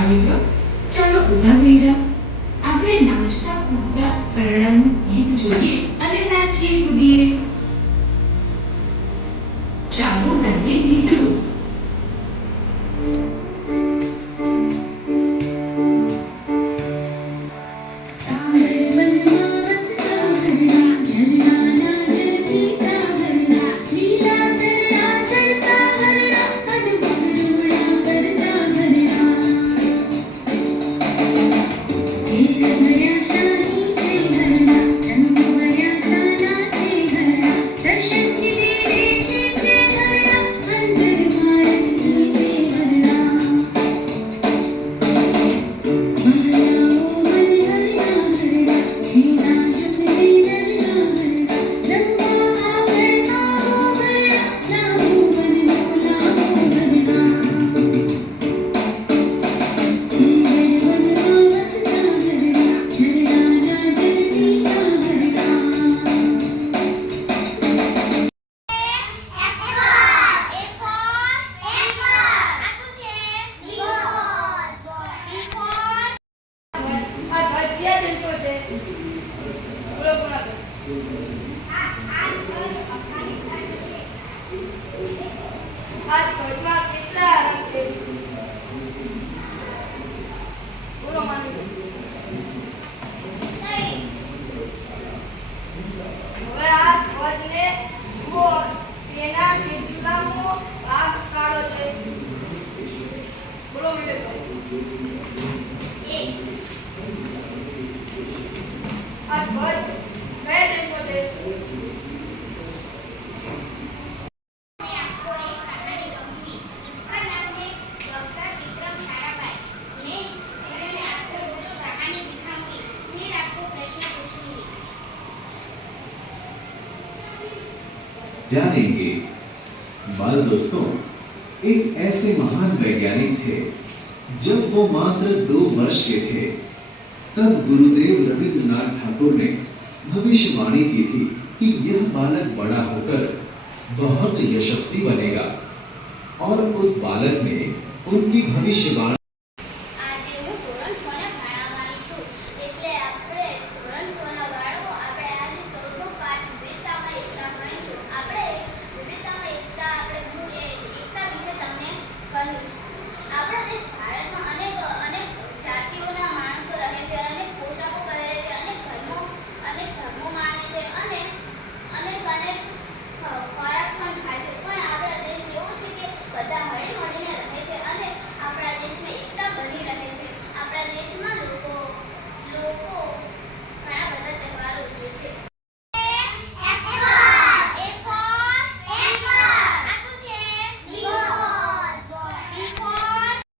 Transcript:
બાળમિત્રો, ચાલો ઊભા થઈ જાઓ. આપણે નાચતા કૂદતા કરડાનું ગીત જોઈએ અને નાચીએ કૂદીએ. ચાલો ગાઈએ ગીતડું. जानेंगे। बाल दोस्तों, एक ऐसे महान वैज्ञानिक थे। जब वो मात्र 2 वर्ष के थे, तब गुरुदेव रविंद्रनाथ ठाकुर ने भविष्यवाणी की थी कि यह बालक बड़ा होकर बहुत यशस्वी बनेगा, और उस बालक ने उनकी भविष्यवाणी